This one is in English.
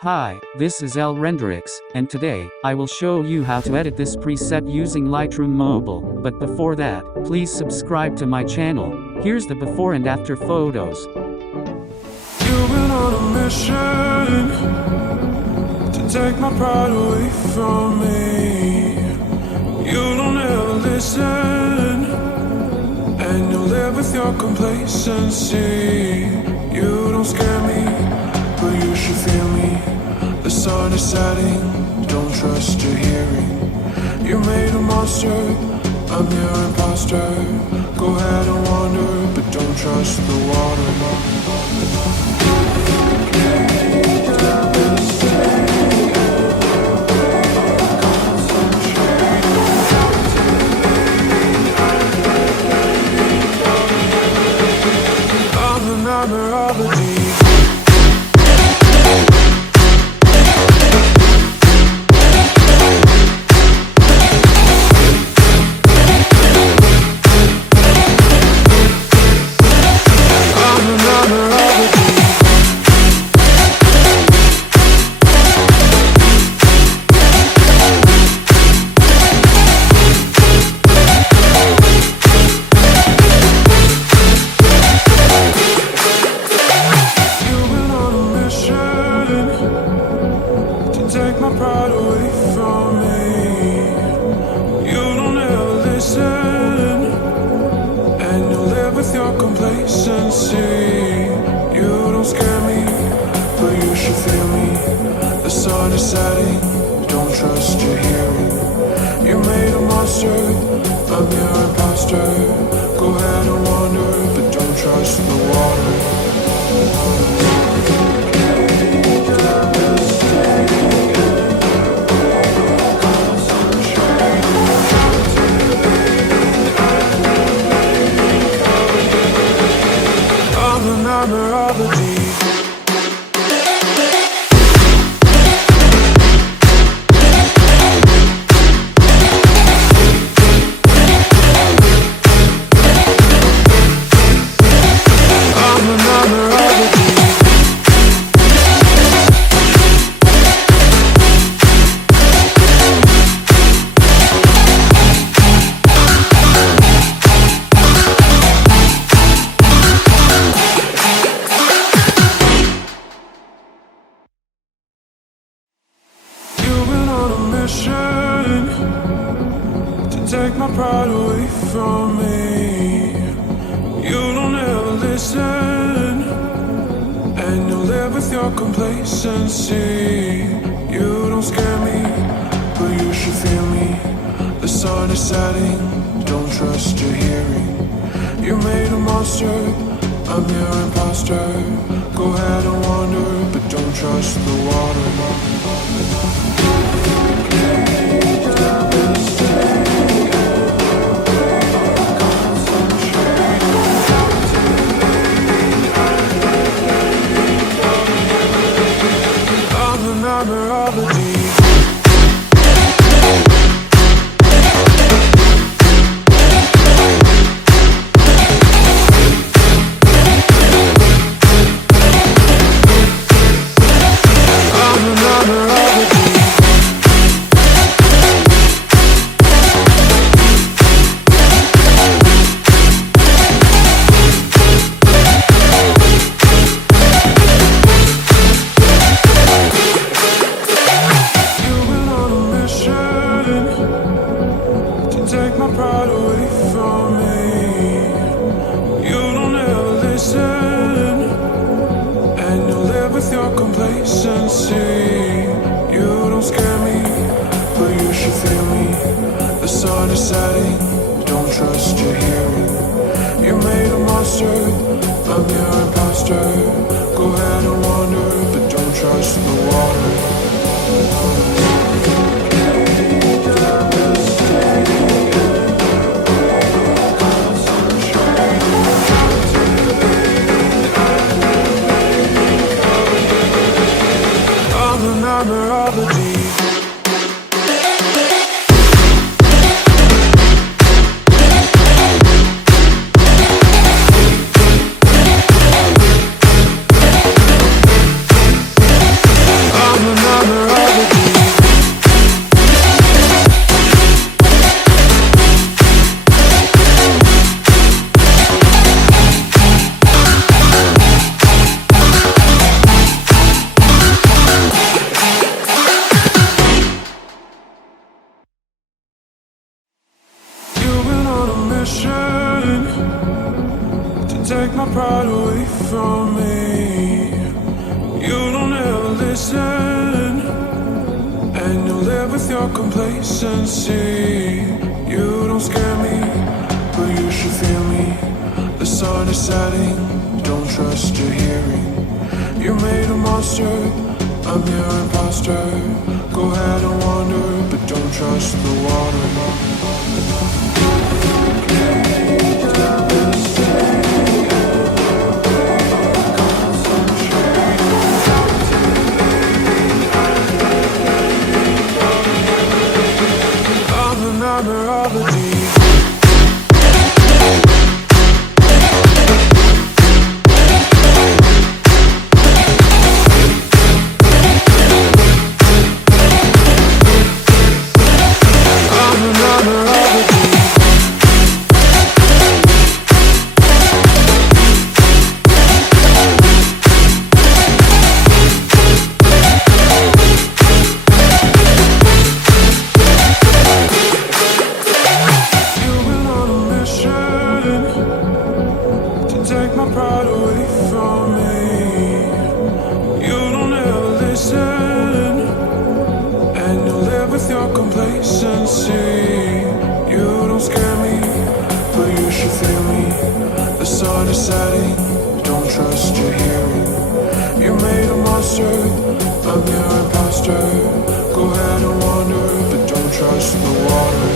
Hi, this is 𝗟𝗡𝗏𝗏𝗧, and today, I will show you how to edit this preset using Lightroom Mobile. But before that, please subscribe to my channel. Here's the before and after photos. You've been on a mission to take my pride away from me. You don't ever listen, and you live with your complacency. You don't scare me, but you should feel me. The sun is setting, don't trust your hearing. You made a monster, I'm your imposter. Go ahead and wander, but don't trust the water. I'm the nightmare of the deep. Take my pride away from me. You don't ever listen, and you live with your complacency. You don't scare me, but you should feel me. The sun is setting, don't trust your hearing. You made a monster, I'm your imposter. Go ahead and wander, but don't trust the water. Nightmare of the deep. I'm the nightmare of the deep. To take my pride away from me. You don't ever listen, and you live with your complacency. You don't scare me, but you should feel me. The sun is setting, don't trust your hearing. You made a monster, I'm your imposter. Go ahead and wander, but don't trust the water. I'm the nightmare of the deep. Take my pride away from me. You don't ever listen, and you live with your complacency. You don't scare me, but you should feel me. The sun is setting, don't trust your hearing. You made a monster, I'm your imposter. Go ahead and wander, but don't trust the water. take my pride away from me. You don't ever listen, and you live with your complacency. You don't scare me, but you should fear me. The sun is setting, don't trust your hearing. You made a monster, I'm your imposter. Go ahead and wander, but don't trust the water. I'm the nightmare of the deep. Take my pride away from me. You don't ever listen, and you live with your complacency. You don't scare me, but you should fear me. The sun is setting, don't trust your hearing. You made a monster, I'm your imposter. Go ahead and wander, but don't trust the water.